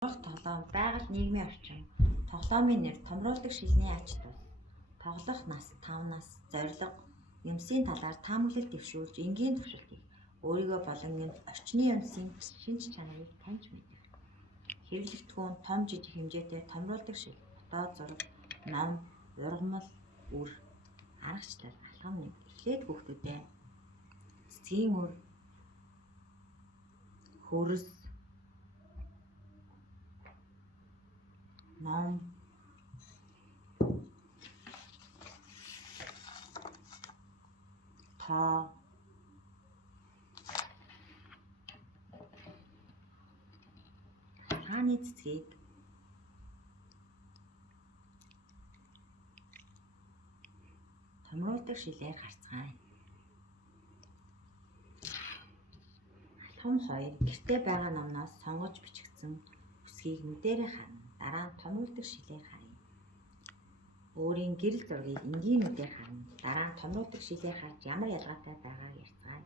Тоглоом байгаль нийгмийн орчин тоглоомын нэр томруулдаг шилний ач тус тоглох нас 5 нас зорилго юмсын талаар таамаглал дэвшүүлж энгийн туршилтыг өөрийгөө болон орчны юмсын шинж чанарыг таньж мэдэх хэрэглэгдэхүүн том жижиг хэмжээтэй томруулдаг шил фото зураг ном ургамал үр аргачлал алхам нэг эхлээд хүүхдүүдэд цэцгийн үр хөрс ном тоо хааны цэцгийг томруулдаг шилээр харцгаая. Алхам 2 гэртээ байгаа номноос сонгож бичигдсэн үсгийг нүдэрээ харна. Дараа нь томруулдаг шилээр харъя. Өөрийн гэрэл зургийг энгийн нүдээр харна. Дараа нь томруулдаг шилээр харж ямар ялгаатай байгааг ярьцгаая.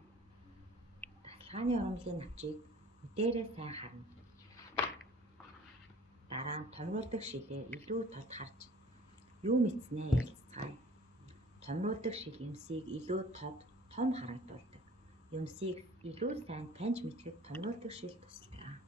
Дасгалгааны ургамлын навчийг нүдэрээ сайн харна. Дараа нь томруулдаг шилээр илүү тод харж юу мэдснээ ярилцгаая. Томруулдаг шил юмсыг илүү тод, том харагдуулдаг. Юмсыг илүү сайн таньж мэдэхэд томруулдаг шил тусалдаг.